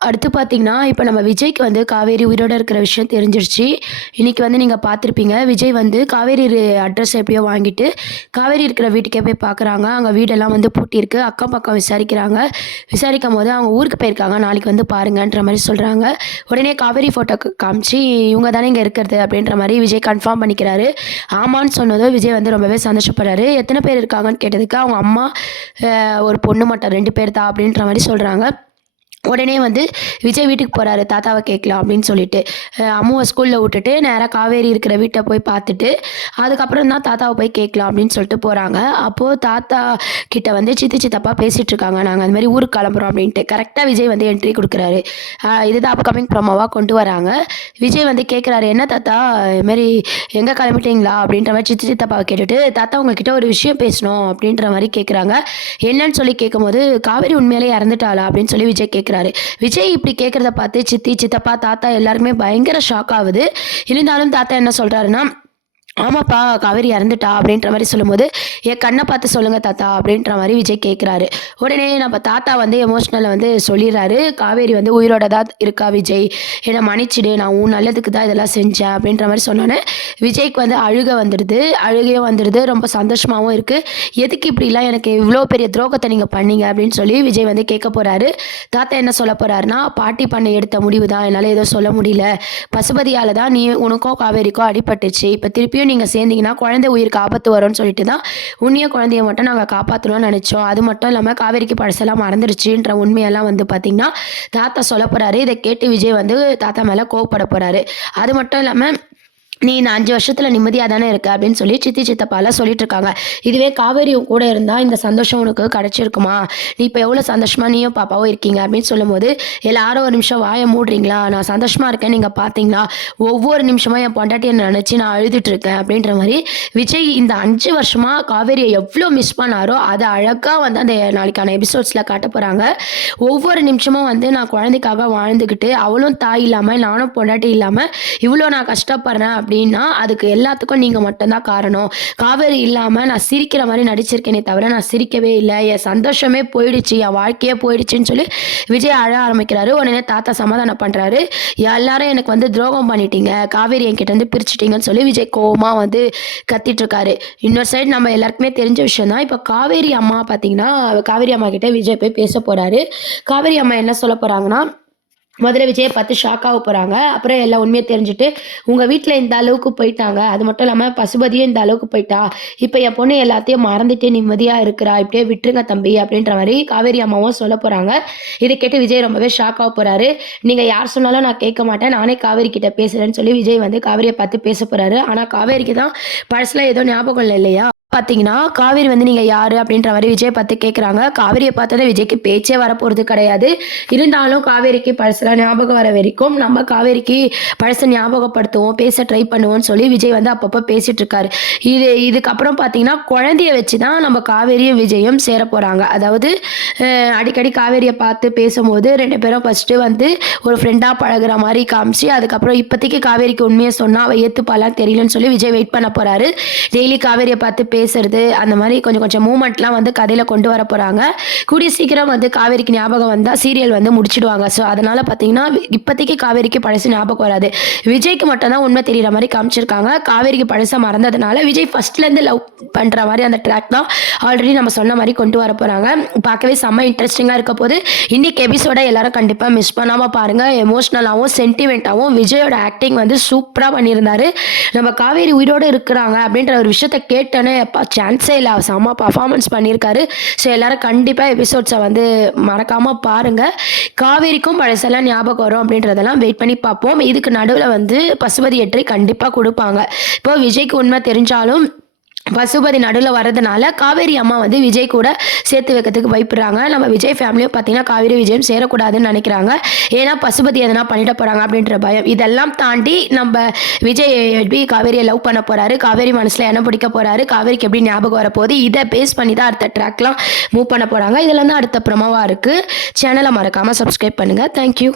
அடுத்து பார்த்தீங்கன்னா, இப்ப நம்ம விஜய்க்கு வந்து காவேரி உயிரோட இருக்கிற விஷயம் தெரிஞ்சிருச்சு. இன்னைக்கு வந்து நீங்க பார்த்துருப்பீங்க. விஜய் வந்து காவேரி அட்ரஸ் எப்படியோ வாங்கிட்டு, காவேரி இருக்கிற வீட்டுக்கே போய் பார்க்குறாங்க. அங்க வீடெல்லாம் வந்து பூட்டியிருக்கு. அக்கம் பக்கம் விசாரிக்கிறாங்க. விசாரிக்கும்போது அவங்க ஊருக்கு போயிருக்காங்க. நாளைக்கு வந்து பாருங்கன்ற மாரி சொல்றாங்க. உடனே காவேரி ஃபோட்டோக்கு காமிச்சு, "இவங்க தானே இங்க இருக்கிறது" அப்படின்ற மாரி விஜய் கன்ஃபார்ம் பண்ணிக்கிறாரு. ஆமான்னு சொன்னதும் விஜய் வந்து ரொம்பவே சந்தோஷப்படுறாரு. எத்தன பேர் இருக்காங்கன்னு கேட்டதுக்கு, அவங்க அம்மா, ஒரு பொண்ணு மட்டும் 2 பேர் தான் அப்படின்ற மாரி சொல்றாங்க. உடனே வந்து விஜய் வீட்டுக்கு போறாரு. தாத்தாவ கேட்கலாம் அப்படின்னு சொல்லிட்டு. அம்முவ ஸ்கூல்ல விட்டுட்டு நேரா காவேரி இருக்கிற வீட்ட போய் பார்த்துட்டு, அதுக்கப்புறம் தான் தாத்தாவ போய் கேட்கலாம் அப்படின்னு சொல்லிட்டு போறாங்க. அப்போ தாத்தா கிட்ட வந்து சித்தி, சித்தப்பா பேசிட்டு இருக்காங்க. நாங்க அந்த மாரி ஊருக்கு கிளம்புறோம் அப்படின்ட்டு. கரெக்ட்டா விஜய் வந்து என்ட்ரி குடுக்குறாரு. இதுதான் அப்கமிங் ப்ரோமோவா கொண்டு வராங்க. விஜய் வந்து கேட்குறாரு, "என்ன தாத்தா இது மாரி எங்க கிளம்பிட்டீங்களா?" அப்படின்ற மாரி சித்தி, சித்தப்பாவ கேட்டுட்டு, "தாத்தா உங்ககிட்ட ஒரு விஷயம் பேசணும்" அப்படின்ற மாரி கேட்குறாங்க. என்னன்னு சொல்லி கேட்கும்போது, "காவேரி உண்மையிலேயே இறந்துட்டாளா?" அப்படின்னு சொல்லி விஜய் கேட்குறாரு. விஜய் இப்படி கேட்கிறத பார்த்து சித்தி, சித்தப்பா, தாத்தா எல்லாருக்குமே பயங்கர ஷாக் ஆகுது. இருந்தாலும் தாத்தா என்ன சொல்றாருன்னா, "ஆமாப்பா, காவேரி இறந்துட்டா" அப்படின்ற மாரி சொல்லும்போது, "என் கண்ண பார்த்து சொல்லுங்க தாத்தா" அப்படின்ற மாரி விஜய் கேட்குறாரு. உடனே நம்ம தாத்தா வந்து எமோஷனலா வந்து சொல்லிர்றாரு, "காவேரி வந்து உயிரோட தான் இருக்கா விஜய். என்ன மன்னிச்சிடு. நான் உன் நல்லதுக்கு தான் இதெல்லாம் செஞ்சேன்" அப்படின்ற மாரி சொன்னோனே, விஜய்க்கு வந்து அழுக வந்துடுது. அழுகையும் வந்துடுது. ரொம்ப சந்தோஷமாவும் இருக்கு. "எதுக்கு இப்படிலாம் எனக்கு இவ்ளோ பெரிய துரோகத்த நீங்க பண்ணீங்க?" அப்படின்னு சொல்லி விஜய் வந்து கேட்க போறாரு. தாத்தா என்ன சொல்ல போறாருன்னா, "பாட்டி பண்ண எடுத்த முடிவு தான். என்னால எதுவும் சொல்ல முடியல. பசுபதியால தான் உனக்கோ காவேரிக்கோ அடிபட்டுச்சு. இப்ப திருப்பியும் நீங்க சேர்ந்தீங்கன்னா, குழந்தை உயிருக்கு ஆபத்து வரும்னு சொல்லிட்டு தான், உன்னையும் குழந்தைய மட்டும் நாங்க காப்பாத்தணும்னு நெனச்சோம். அது மட்டும் இல்லாம காவேரிக்கு பழசெல்லாம் மறந்துருச்சுன்ற உண்மையெல்லாம் வந்து பார்த்தீங்கன்னா, தாத்தா சொல்லப் போறாரு. இத கேட்டு விஜய் வந்து தாத்தா மேல கோவப்பட போறாரு. அது மட்டும் இல்லாம, "நீ இந்த 5 வருஷத்துல நிம்மதியா தானே இருக்க" அப்படின்னு சொல்லி சித்தி, சித்தப்பாலாம் சொல்லிட்டு இருக்காங்க. "இதுவே காவேரி உன் கூட இருந்தா இந்த சந்தோஷம் உனக்கு கிடைச்சிருக்குமா? நீ இப்ப எவ்வளோ சந்தோஷமா நீயும் பாப்பாவும் இருக்கீங்க" அப்படின்னு சொல்லும்போது, எல்லாரும் ஒரு நிமிஷம் வாய மூடுறீங்களா? நான் சந்தோஷமா இருக்கேன்னு நீங்க பார்த்தீங்களா? ஒவ்வொரு நிமிஷமும் என் பொண்டாட்டிய நெனச்சு நான் அழுதுட்டு இருக்கேன் அப்படின்ற மாரி, விஜய் இந்த 5 வருஷமா காவேரிய எவ்ளோ மிஸ் பண்ணாரோ, அத அழகா வந்து அந்த நாளைக்கான எபிசோட்ஸ்ல காட்டப் போறாங்க. ஒவ்வொரு நிமிஷமும் வந்து நான் குழந்தைக்காக வாழ்ந்துகிட்டு, அவளும் தாய் இல்லாம, நானும் பொண்டாட்டி இல்லாம, இவ்ளோ நான் கஷ்டப்படுறேன் அப்படின்னா, அதுக்கு எல்லாத்துக்கும் நீங்க மட்டும் தான் காரணம். காவேரி இல்லாம நான் சிரிக்கிற மாரி நடிச்சிருக்கேனே தவிர, நான் சிரிக்கவே இல்ல. என் சந்தோஷமே போயிடுச்சு. என் வாழ்க்கையே போயிடுச்சுன்னு சொல்லி விஜய் அழ ஆரம்பிக்கிறாரு. உடனே தாத்தா சமாதானம் பண்றாரு. "எல்லாரும் எனக்கு வந்து துரோகம் பண்ணிட்டீங்க. காவேரி என்கிட்ட இருந்து பிரிச்சுட்டீங்கன்னு" சொல்லி விஜய் கோவமா வந்து கத்திட்டு இருக்காரு. இன்னொரு சைடு நம்ம எல்லாருக்குமே தெரிஞ்ச விஷயம் தான். இப்ப காவேரி அம்மா பார்த்தீங்கன்னா, காவேரி அம்மா கிட்ட விஜய் போய் பேச போறாரு. காவேரி அம்மா என்ன சொல்ல போறாங்கன்னா, முதல்ல விஜய பார்த்து ஷாக் ஆக போறாங்க. அப்புறம் எல்லா உண்மையும் தெரிஞ்சுட்டு, "உங்க வீட்ல இந்த அளவுக்கு போயிட்டாங்க. அது மட்டும் இல்லாம பசுபதியும் இந்த அளவுக்கு போயிட்டா. இப்ப என் பொண்ணு எல்லாத்தையும் மறந்துட்டு நிம்மதியா இருக்கிறா. இப்படியே விட்டுருங்க தம்பி" அப்படின்ற மாரி காவேரி அம்மாவும் சொல்லப் போறாங்க. இத கேட்டு விஜய் ரொம்பவே ஷாக் ஆக போறாரு. "நீங்க யார் சொன்னாலும் நான் கேட்க மாட்டேன். நானே காவேரி கிட்ட பேசுறேன்னு" சொல்லி விஜய் வந்து காவேரிய பார்த்து பேசப் போறாரு. ஆனா காவேரிக்கு தான் பழசுல ஏதோ ஞாபகம் இல்ல இல்லையா? பார்த்தீங்கன்னா, காவேரி வந்து "நீங்க யாரு?" அப்படின்ற மாரி விஜய பார்த்து கேட்குறாங்க. காவேரிய பார்த்ததும் விஜய்க்கு பேச்சே வரப்போறது கிடையாது. இருந்தாலும் காவேரிக்கு பழசுலாம் ஞாபகம் வர வரைக்கும், நம்ம காவேரிக்கு பழச ஞாபகப்படுத்துவோம், பேச ட்ரை பண்ணுவோம்ன்னு சொல்லி விஜய் வந்து அப்பப்போ பேசிட்டு இருக்காரு. இதுக்கப்புறம் பார்த்தீங்கன்னா, குழந்தைய வச்சு தான் நம்ம காவேரியும், விஜயும் சேரப் போறாங்க. அதாவது அடிக்கடி காவேரிய பார்த்து பேசும்போது 2 பேரும் ஃபர்ஸ்ட்டு வந்து ஒரு ஃப்ரெண்டா பழகுற மாரி காமிச்சு, அதுக்கப்புறம் இப்போதைக்கு காவேரிக்கு உண்மைய சொன்னா அவ ஏத்துப்பாளான்னு தெரியலன்னு சொல்லி விஜய் வெயிட் பண்ண போறாரு. டெய்லி காவேரிய பார்த்து பேசுறது, அந்த மாரி கொஞ்சம் கொஞ்சம் மூவ்மெண்ட்லாம் வந்து கதையில கொண்டு வரப் போறாங்க. கூடிய சீக்கிரம் வந்து காவேரிக்கு ஞாபகம் வந்தா சீரியல் வந்து முடிச்சுடுவாங்க. ஸோ அதனால பார்த்தீங்கன்னா, இப்போதைக்கு காவேரிக்கு பழசு ஞாபகம் வராது. விஜய்க்கு மட்டும் தான் உண்மை தெரியிற மாரி காமிச்சிருக்காங்க. காவேரிக்கு பழச மறந்ததுனால விஜய் ஃபர்ஸ்ட்லேருந்து லவ் பண்ற மாரி அந்த ட்ராக் தான் ஆல்ரெடி நம்ம சொன்ன மாரி கொண்டு வரப் போறாங்க. பார்க்கவே செம்ம இன்ட்ரெஸ்டிங்கா இருக்கப்போது. இன்னைக்கு எபிசோட எல்லாரும் கண்டிப்பா மிஸ் பண்ணாம பாருங்க. எமோஷனலாவும், சென்டிமென்ட்டாவும் விஜயோட ஆக்டிங் வந்து சூப்பரா பண்ணியிருந்தாரு. நம்ம காவேரி உயிரோட இருக்கிறாங்க அப்படின்ற ஒரு விஷயத்த கேட்டோனே, "அப்பா சான்ஸே இல்ல. செம்ம பெர்ஃபார்மன்ஸ் பண்ணியிருக்காரு." ஸோ எல்லாரும் கண்டிப்பா எபிசோட்ஸ வந்து மறக்காம பாருங்க. காவேரிக்கும் பழசெல்லாம் ஞாபகம் வரும் அப்படின்றதெல்லாம் வெயிட் பண்ணி பார்ப்போம். இதுக்கு நடுவுல வந்து பசுபதி என்ட்ரி கண்டிப்பா குடுப்பாங்க. இப்போ விஜய்க்கு உண்மை தெரிஞ்சாலும், பசுபதி நடுவுல வர்றதுனால, காவேரி அம்மா வந்து விஜய் கூட சேர்த்து வைக்கிறதுக்கு பயப்படுறாங்க. நம்ம விஜய் ஃபேமிலியும் பார்த்தீங்கன்னா, காவேரி, விஜயும் சேரக்கூடாதுன்னு நெனைக்கிறாங்க. ஏன்னா, பசுபதி எதனா பண்ணிட போறாங்க அப்படின்ற பயம். இதெல்லாம் தாண்டி நம்ப விஜய் எப்படி காவேரிய லவ் பண்ண போறாரு, காவேரி மனசுல இடம் பிடிக்க போறாரு, காவேரிக்கு எப்படி ஞாபகம் வரப்போகுது, இத பேஸ் பண்ணி தான் அடுத்த ட்ராக்லாம் மூவ் பண்ண போறாங்க. இதெல்லாம் தான் அடுத்த ப்ரோமோவா இருக்கு. சேனல மறக்காம சப்ஸ்கிரைப் பண்ணுங்க. Thank you.